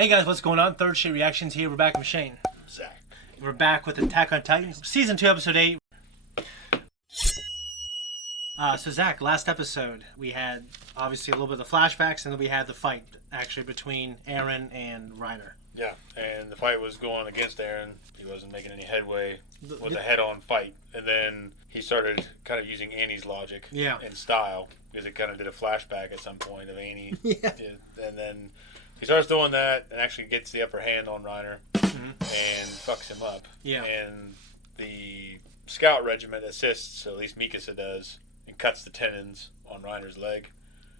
Hey guys, what's going on? Third Street Reactions here. We're back with Shane. Zach. We're back with Attack on Titan, Season 2, Episode 8. So Zach, last episode, we had obviously a little bit of the flashbacks, and then we had the fight, actually, between Eren and Reiner. Yeah, and the fight was going against Eren. He wasn't making any headway with a head-on fight. And then he started kind of using Annie's logic and style, because it kind of did a flashback at some point of Annie. Yeah. And then he starts doing that and actually gets the upper hand on Reiner and fucks him up. Yeah. And the scout regiment assists, so at least Mikasa does, and cuts the tendons on Reiner's leg.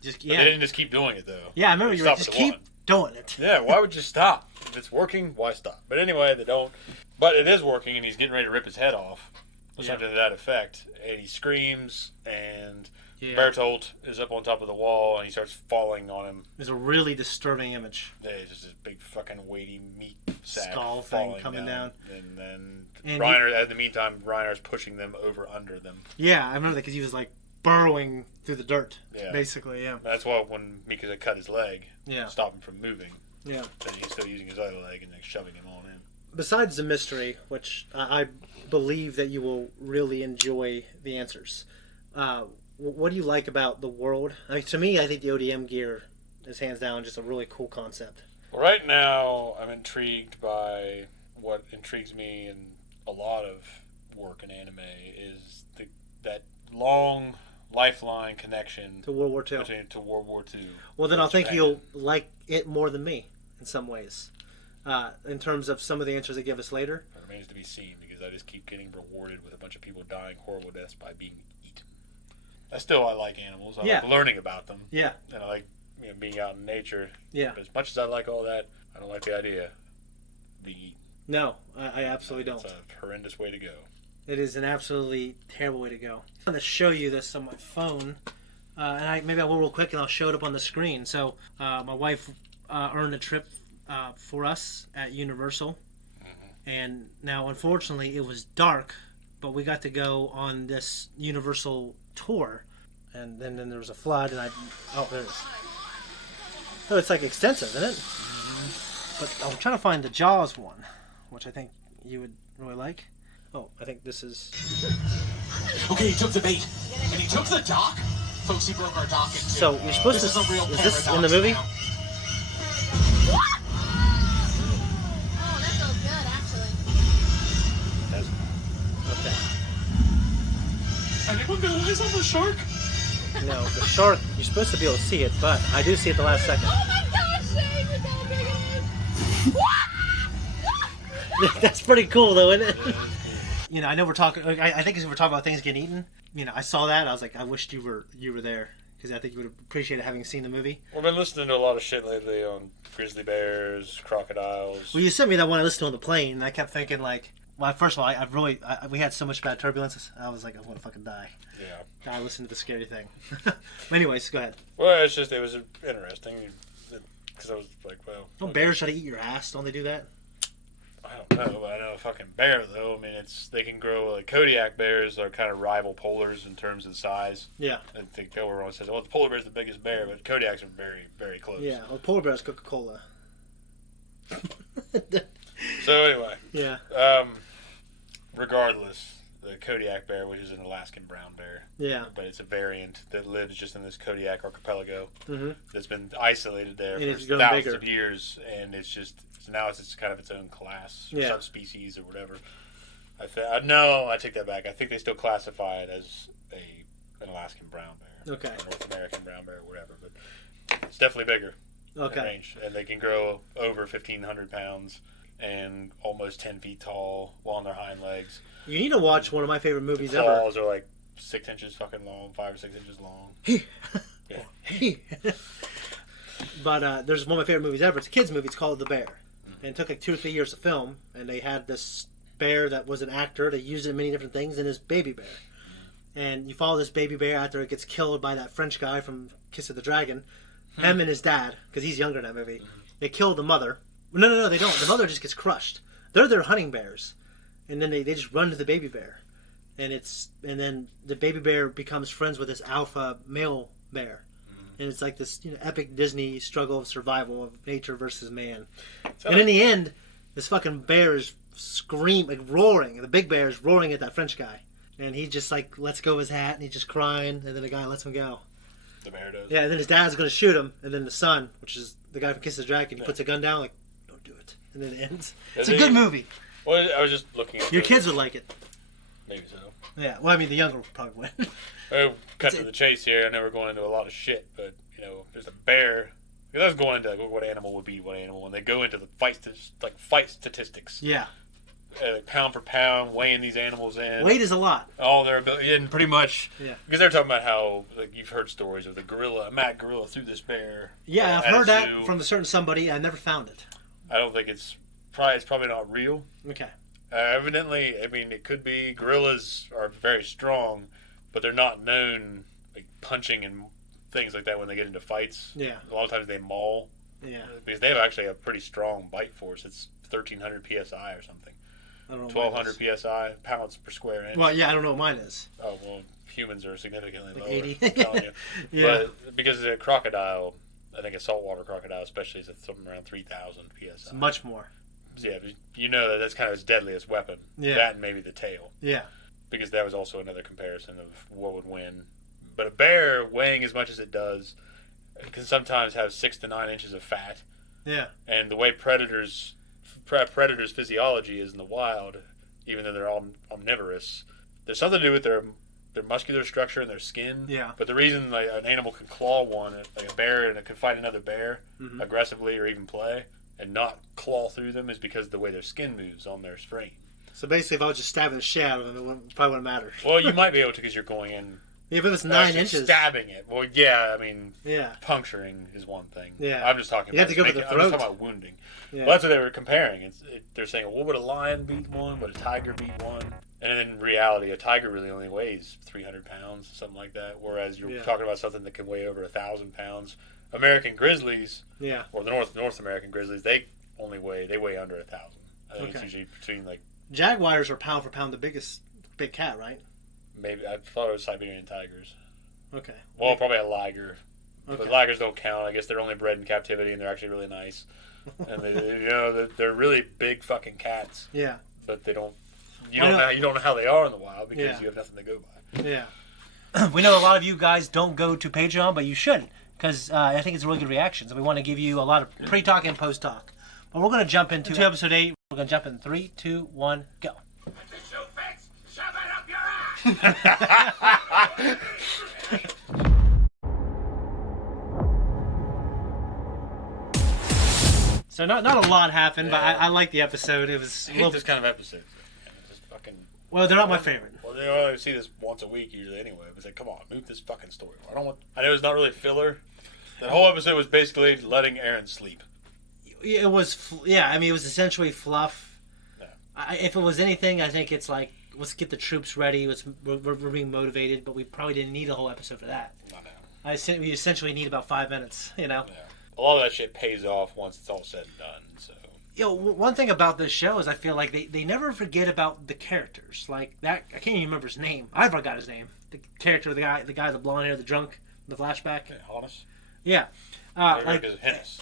But they didn't just keep doing it, though. Yeah, I remember you were just keep doing it. Yeah, why would you stop? If it's working, why stop? But anyway, they don't. But it is working, and he's getting ready to rip his head off. Or something to that effect. And he screams, and Bertolt is up on top of the wall, and he starts falling on him. It's a really disturbing image. Yeah, it's just this big fucking weighty meat sack skull thing coming down. And then Reiner, at the meantime, Reiner's pushing them over under them. Yeah, I remember that because he was like burrowing through the dirt, basically, That's why when Mikasa cut his leg, stop him from moving. Yeah. Then he's still using his other leg and then shoving him on in. Besides the mystery, which I believe that you will really enjoy the answers, what do you like about the world? I mean, to me, I think the ODM gear is hands down just a really cool concept. Well, right now, I'm intrigued by what intrigues me in a lot of work in anime is that long lifeline connection to World War II. To World War II. Well, then I think you'll like it more than me in some ways. In terms of some of the answers they give us later. It remains to be seen because I just keep getting rewarded with a bunch of people dying horrible deaths by being eaten. I like animals. I like learning about them. Yeah. And I like being out in nature. Yeah. But as much as I like all that, I don't like the idea of being eaten. No, I absolutely don't. It's a horrendous way to go. It is an absolutely terrible way to go. I'm going to show you this on my phone. Maybe I will real quick and I'll show it up on the screen. So my wife earned a trip for us at Universal. And now, unfortunately, it was dark, but we got to go on this Universal tour. And then there was a flood, and oh, there it is. Oh, it's like extensive, isn't it? But I'm trying to find the Jaws one, which I think you would really like. Oh, I think this is... Okay, he took the bait, and he took the dock. Folks, he broke our dock into... So, you're supposed to... Is this in the movie? Now. Oh, that feels good, actually. Okay. Anyone got eyes on the shark? No, the shark, you're supposed to be able to see it, but I do see it the last second. Oh my gosh, Shane, look how big it is! That's pretty cool, though, isn't it? I know we're talking. I think as we're talking about things getting eaten, I saw that. I was like, I wished you were there because I think you would appreciate having seen the movie. We've been listening to a lot of shit lately on grizzly bears, crocodiles. Well, you sent me that one I listened to on the plane, and I kept thinking like, well, first of all, we had so much bad turbulence. I was like, I want to fucking die. Yeah. I listened to the scary thing. Anyways, go ahead. Well, it was interesting because I was like, well, don't bears try to eat your ass? Don't they do that? I don't know, but I know a fucking bear, though. I mean, they can grow, like, Kodiak bears are kind of rival polars in terms of size. Yeah. I think everyone says, well, the polar bear's the biggest bear, but Kodiaks are very, very close. Yeah, well, polar bear's Coca-Cola. So, anyway. Yeah. Regardless, the Kodiak bear, which is an Alaskan brown bear. Yeah. But it's a variant that lives just in this Kodiak archipelago that's been isolated there for thousands of years, and it's just... So now it's kind of its own class, or subspecies, or whatever. No, I take that back. I think they still classify it as an Alaskan brown bear. Okay. Or North American brown bear, or whatever. But it's definitely bigger. Okay. In range. And they can grow over 1,500 pounds and almost 10 feet tall while on their hind legs. You need to watch one of my favorite movies ever. The claws are like 6 inches fucking long, 5 or 6 inches long. Yeah. But there's one of my favorite movies ever. It's a kid's movie. It's called The Bear. And it took like 2 or 3 years to film. And they had this bear that was an actor. They used it in many different things. And his baby bear. And you follow this baby bear after it gets killed by that French guy from Kiss of the Dragon. Him and his dad, because he's younger in that movie. They kill the mother. No, they don't. The mother just gets crushed. They're their hunting bears. And then they just run to the baby bear. And then the baby bear becomes friends with this alpha male bear. and it's like this epic Disney struggle of survival of nature versus man. And in the end, this fucking bear is roaring. The big bear is roaring at that French guy, and he just like lets go of his hat, and he's just crying, and then the guy lets him go. The bear does. Yeah, and then his dad's going to shoot him, and then the son, which is the guy from Kiss the Dragon, he puts a gun down, like, don't do it, and then it ends. It's a good movie. Well, I was just looking at your kids would like it. Maybe so. Yeah, well, I mean, the younger will probably would. Cut to the chase here. I know we're going into a lot of shit, but, there's a bear. Because I was going into what animal would be what animal, and they go into the fight statistics. Yeah. Pound for pound, weighing these animals in. Weight is a lot. All their ability, and pretty much. Yeah. Because they're talking about how you've heard stories of a mad gorilla threw this bear. Yeah, I've heard that from a certain somebody. I never found it. I don't think it's probably not real. Okay. Evidently, I mean, it could be. Gorillas are very strong, but they're not known punching and things like that when they get into fights. Yeah. A lot of times they maul. Yeah. Because they have actually a pretty strong bite force. It's 1,300 psi or something. I don't know. 1,200 psi, pounds per square inch. Well, yeah, I don't know what mine is. Oh, well, humans are significantly lower. 80. I'm telling you. Yeah. But because a crocodile, I think a saltwater crocodile especially, is at something around 3,000 psi. It's much more. Yeah, that's kind of its deadliest weapon. Yeah. That and maybe the tail. Yeah. Because that was also another comparison of what would win. But a bear, weighing as much as it does, can sometimes have 6 to 9 inches of fat. Yeah. And the way predators' physiology is in the wild, even though they're omnivorous, there's something to do with their muscular structure and their skin. Yeah. But the reason an animal can claw one, like a bear, and it can fight another bear aggressively or even play, and not claw through them, is because of the way their skin moves on their frame. So basically, if I was just stabbing the shit out of them, it probably wouldn't matter. Well, you might be able to because you're going in. Yeah, but if it's 9 inches. Stabbing it. Well, yeah, I mean, yeah. Puncturing is one thing. Yeah. I'm just talking about. You have to go for the throat. I'm just talking about wounding. Yeah. Well, that's what they were comparing. They're saying, well, would a lion beat one? Would a tiger beat one? And in reality, a tiger really only weighs 300 pounds, something like that. Whereas you're talking about something that can weigh over 1,000 pounds. American grizzlies, or the North American grizzlies, they weigh under 1,000. I think it's usually between Jaguars are pound for pound the biggest big cat, right? Maybe I thought it was Siberian tigers. Okay. Well, probably a liger. Okay. But ligers don't count. I guess they're only bred in captivity, and they're actually really nice. And they're really big fucking cats. Yeah. But they don't. You don't know how they are in the wild because you have nothing to go by. Yeah. We know a lot of you guys don't go to Patreon, but you should, because I think it's really good reactions, and we want to give you a lot of pre-talk and post-talk. But we're going to jump into episode 8. We're going to jump in 3, 2, 1, go. Shove it up your ass! So not a lot happened, but I like the episode. It was I hate this kind of episode. Just fucking. Well, they're not my favorite. Well, they only see this once a week usually anyway. But it's like, come on, move this fucking story. I know it's not really filler. That whole episode was basically letting Aaron sleep. It was, I mean, it was essentially fluff. Yeah. If it was anything, I think it's like, let's get the troops ready. We're being motivated, but we probably didn't need a whole episode for that. No. We essentially need about 5 minutes, Yeah. A lot of that shit pays off once it's all said and done. So. One thing about this show is I feel like they never forget about the characters. Like that, I can't even remember his name. I forgot his name. The character, the guy, the blonde hair, the drunk, the flashback. Yeah, Hannes. Yeah. Hennis.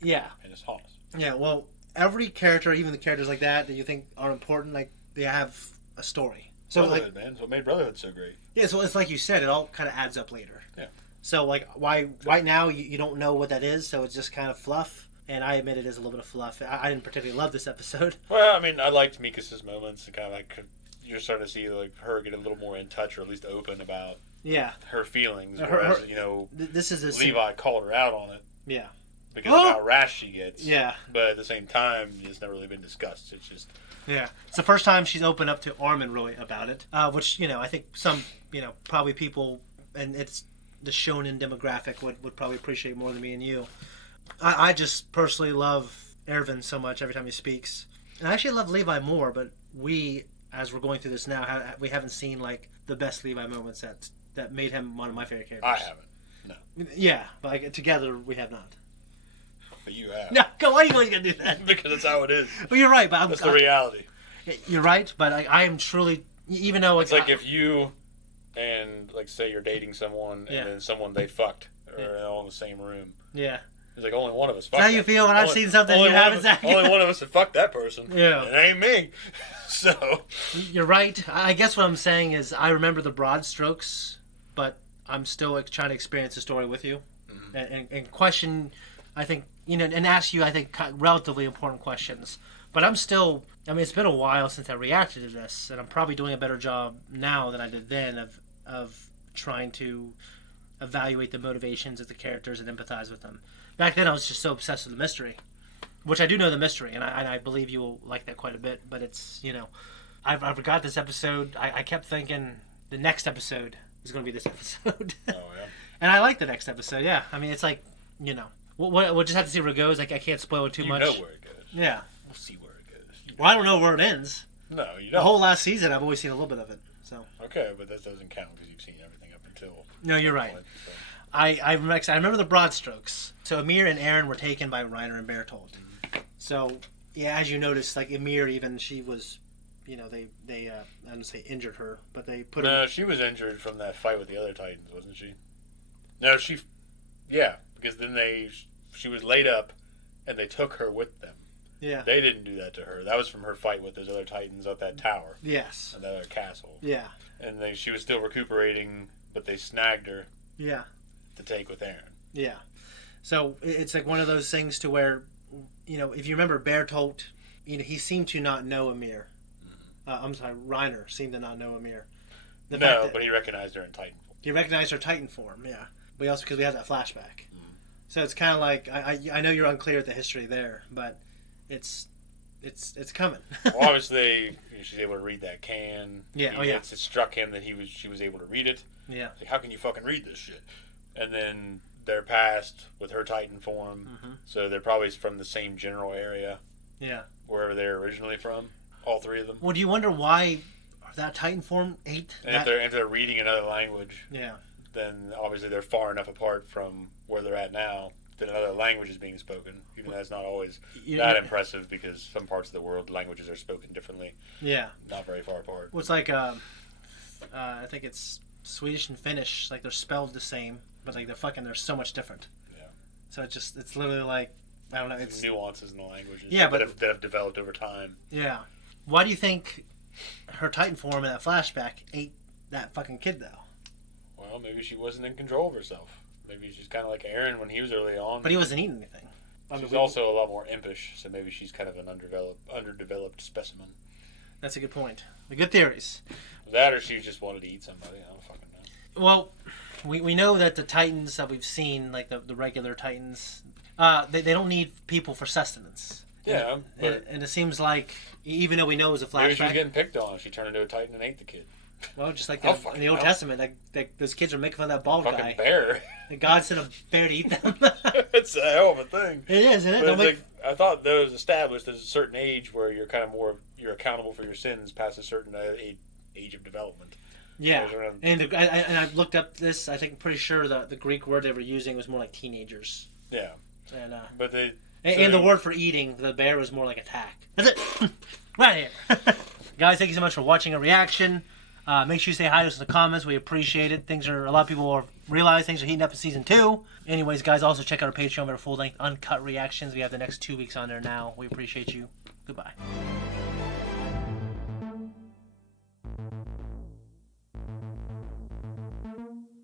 Yeah. Hennis Hannes. Yeah. Well, every character, even the characters like that you think are important, like they have a story. So Brotherhood, man. So what made Brotherhood so great. Yeah. So it's like you said, it all kind of adds up later. Yeah. So like, why right now you don't know what that is, so it's just kind of fluff. And I admit it is a little bit of fluff. I didn't particularly love this episode. Well, I mean, I liked Mikas's moments, and kind of like you're starting to see like her get a little more in touch, or at least open about her feelings. Whereas this is Levi called her out on it. Yeah. Because of how rash she gets. Yeah. But at the same time, it's never really been discussed. It's just. Yeah. It's the first time she's opened up to Armin Roy about it, which I think some probably people, and it's the shonen demographic would probably appreciate more than me and you. I just personally love Erwin so much every time he speaks. And I actually love Levi more, but we, as we're going through this now, we haven't seen like the best Levi moments that made him one of my favorite characters. I haven't. No. Yeah, but like, together we have not. But you have. No, why are you always going to do that? Because that's how it is. Well, you're right, but that's the reality. You're right, but I am truly, even though it's like if you and like say you're dating someone and then someone they fucked or all in the same room. Yeah. He's like, only one of us. How you feel when I've seen something you haven't, Zach? Only one of us would fuck that person. Yeah. It ain't me. So. You're right. I guess what I'm saying is I remember the broad strokes, but I'm still trying to experience the story with you. Mm-hmm. And question, I think, and ask you, I think, relatively important questions. But I'm still, it's been a while since I reacted to this, and I'm probably doing a better job now than I did then of trying to evaluate the motivations of the characters and empathize with them. Back then, I was just so obsessed with the mystery, which I do know the mystery, and I believe you will like that quite a bit. But it's, I forgot this episode. I kept thinking the next episode is going to be this episode. Oh, yeah. And I like the next episode, yeah. It's like, we'll just have to see where it goes. I can't spoil it too much. You know where it goes. Yeah. We'll see where it goes. Well, I don't know where it ends. No, you don't. The whole last season, I've always seen a little bit of it. So. Okay, but that doesn't count because you've seen everything up until... No, you're right. Point, so. I remember the broad strokes. So Amir and Aaron were taken by Reiner and Bertolt. Mm-hmm. So, yeah, as you noticed, like Amir even, she was, they I don't say injured her, but they put her... No, she was injured from that fight with the other Titans, wasn't she? No, yeah, because then she was laid up and they took her with them. Yeah. They didn't do that to her. That was from her fight with those other Titans up that tower. Yes. And that other castle. Yeah. And she was still recuperating, but they snagged her. Yeah. To take with Aaron. Yeah. So it's like one of those things to where, if you remember Bertolt, he seemed to not know Amir. Mm-hmm. I'm sorry, Reiner seemed to not know Amir. But he recognized her in Titan form. He recognized her Titan form, yeah. But also because we had that flashback. Mm-hmm. So it's kind of like, I know you're unclear with the history there, but it's coming. Well, obviously, she's able to read that can. Yeah, It struck him that she was able to read it. Yeah. Like, how can you fucking read this shit? And then they're passed with her Titan form, so they're probably from the same general area. Yeah. Wherever they're originally from, all three of them. Well, do you wonder why that Titan form ate? And if they're reading another language, yeah, then obviously they're far enough apart from where they're at now that another language is being spoken. Even though that's not always that impressive because some parts of the world languages are spoken differently. Yeah. Not very far apart. Well, it's like I think it's Swedish and Finnish. Like they're spelled the same. But like they're so much different. Yeah. So it's literally like I don't know. It's nuances in the languages. Yeah, that have developed over time. Yeah. Why do you think her Titan form in that flashback ate that fucking kid though? Well, maybe she wasn't in control of herself. Maybe she's kind of like Aaron when he was early on. But he wasn't eating anything. She's also a lot more impish, so maybe she's kind of an underdeveloped specimen. That's a good point. The good theories. That or she just wanted to eat somebody. I don't fucking know. Well. We know that the Titans that we've seen, like the regular Titans, they don't need people for sustenance. Yeah, and it seems like, even though we know it was a flashback... Maybe she was getting picked on. She turned into a Titan and ate the kid. Well, just like in the Old Testament, like those kids were making fun of that bald fucking guy. bear. And God sent a bear to eat them. It's a hell of a thing. It is, isn't it? Like, I thought that was established there's a certain age where you're kind of you're accountable for your sins past a certain age of development. Yeah, and I looked up this. I think I'm pretty sure the Greek word they were using was more like teenagers. Yeah, and but the word for eating the bear was more like attack. That's it. Right here, guys. Thank you so much for watching a reaction. Make sure you say hi to us in the comments. We appreciate it. A lot of people realize things are heating up in season 2. Anyways, guys, also check out our Patreon for full length uncut reactions. We have the next 2 weeks on there now. We appreciate you. Goodbye.